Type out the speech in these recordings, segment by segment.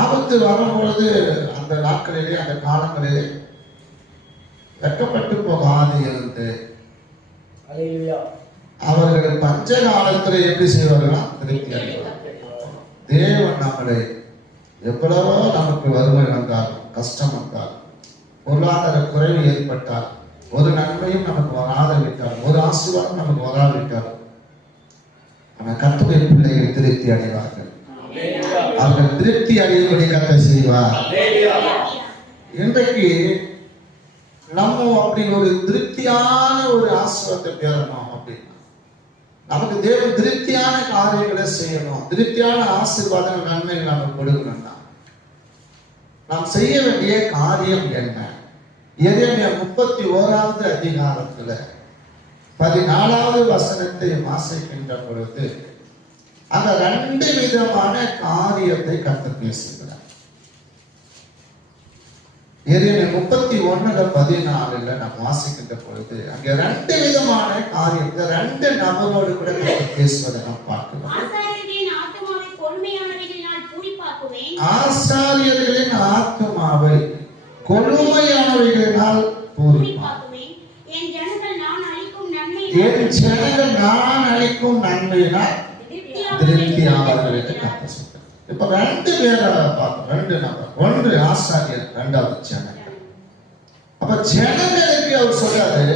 ஆபத்து வரும்பொழுது அந்த நாட்களிலே அந்த காலங்களிலே வெட்கப்பட்டு போகாது இருந்து அவர்கள் பஞ்ச காலத்தில் எப்படி செய்வார்களா திருப்தி அடைவார்கள். தேவன் நம்மளை எவ்வளவோ நமக்கு வறுமை வந்தாலும் கஷ்டம் வந்தாலும் பொருளாதார குறைவு ஏற்பட்டால் ஒரு நன்மையும் நமக்கு வராவிட்டால் ஒரு ஆசீர்வாதம் நமக்கு வராவிட்டால் ஆனால் கர்த்தருடைய பிள்ளைகள் திருப்தி அடைவார்கள். அவர்கள் திருப்தி அடையும்படி கர்த்தர் செய்வார். இன்றைக்கு நம்ம அப்படி ஒரு திருப்தியான ஒரு ஆசீர்வாதத்தை பெறணும் அப்படின்னா நமக்கு தேவன் திருப்தியான காரியங்களை செய்யணும், திருப்தியான ஆசீர்வாதங்கள் நன்மைகள் நம்ம கொடுக்கணும்னா நாம் செய்ய வேண்டிய காரியம் என்ன? எரேமியா 31வது அதிகாரத்துல 14வது வசனத்தை வாசிக்கின்ற பொழுது அந்த 2 விதமான காரியத்தை கர்த்தர் பேசுகிறார். எரேமியா 31:14 நாம் வாசிக்கின்ற பொழுது அங்கே 2 விதமான காரியத்தை 2 நபரோடு கூட பேசுவதை நாம் பார்க்கிறோம். ஆசாரியர்களின் ஆத்துமாவை கொடுமையானவைகளினால் பூரிப்பாக்குவேன். என் ஜனங்கள் நான் அளிக்கும் நன்மையினால் திருப்தியாவார்கள் என்று கர்த்தர் சொல்றார். இப்ப 2 பேரை பார்க்கிறோம், 2 நபர். ஒன்று ஆசாரியர், 2வது ஜனங்கள். அப்ப ஜனங்களுக்கு அவர் சொல்றாரு,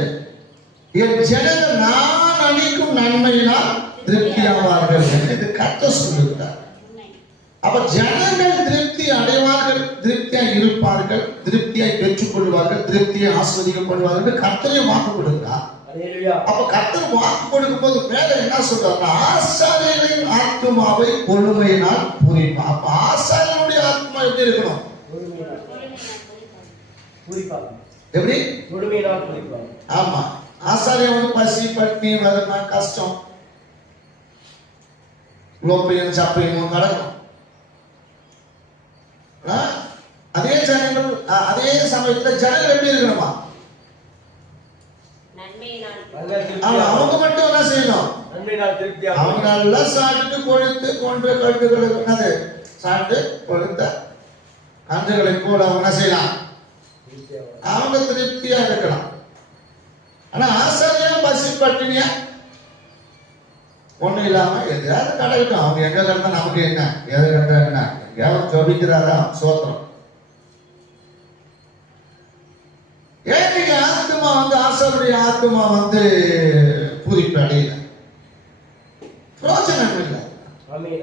என் ஜனங்கள் நான் அளிக்கும் நன்மையினால் திருப்தியாவார்கள் என்று கர்த்தர் சொல்லுகிறார். அப்ப ஜனங்கள் திருப்தி அடைவார்கள், திருப்தியாய் இருப்பார்கள், திருப்தியாய் பெற்றுக் கொள்வார்கள், திருப்தியாய் ஆஸ்வதிக்கப்படுவார்கள் கர்த்தரே வாக்கு கொடுக்கிறார். அப்ப கர்த்தர் வாக்கு கொடுக்கும் போது மேல என்ன சொல்றாங்க? ஆசாரியரின் ஆத்மாவை கொடுமையினால் பூரிப்பார். அப்ப ஆசாரியனுடைய ஆத்மா எப்படி இருக்கணும்? எப்படி? ஆமா, ஆசாரியன் பசி பட்னி வறுமை கஷ்டம் லோப்பையும் சப்பையும் கடக்கும். அதே ஜனங்கள் அதே சமயத்துல ஜனங்கள் எப்படி இருக்கணுமா? அவங்க மட்டும் என்ன செய்யணும்? அவங்க நல்லா சாப்பிட்டு கொழுத்து கொண்டு கழுத்துக்களை சாப்பிட்டு கொழுத்த கன்றுகளை போல அவங்க என்ன செய்யலாம்? அவங்க திருப்தியா இருக்கலாம். ஆனா ஆசாரியம் பசி பட்டினியா ஒண்ணு இல்லாம எதையாவது கடவுட்டும். அவங்க எங்க கிடந்தா நமக்கு என்ன, எதை கண்டா என்ன, எங்கேயாவது ஜபிக்கிறாரா சோத்திரம். ஏன் ஆத்மா ஆசாருடைய ஆத்மா பூரிப்பு அடையல, பிரோஜனம் இல்லை.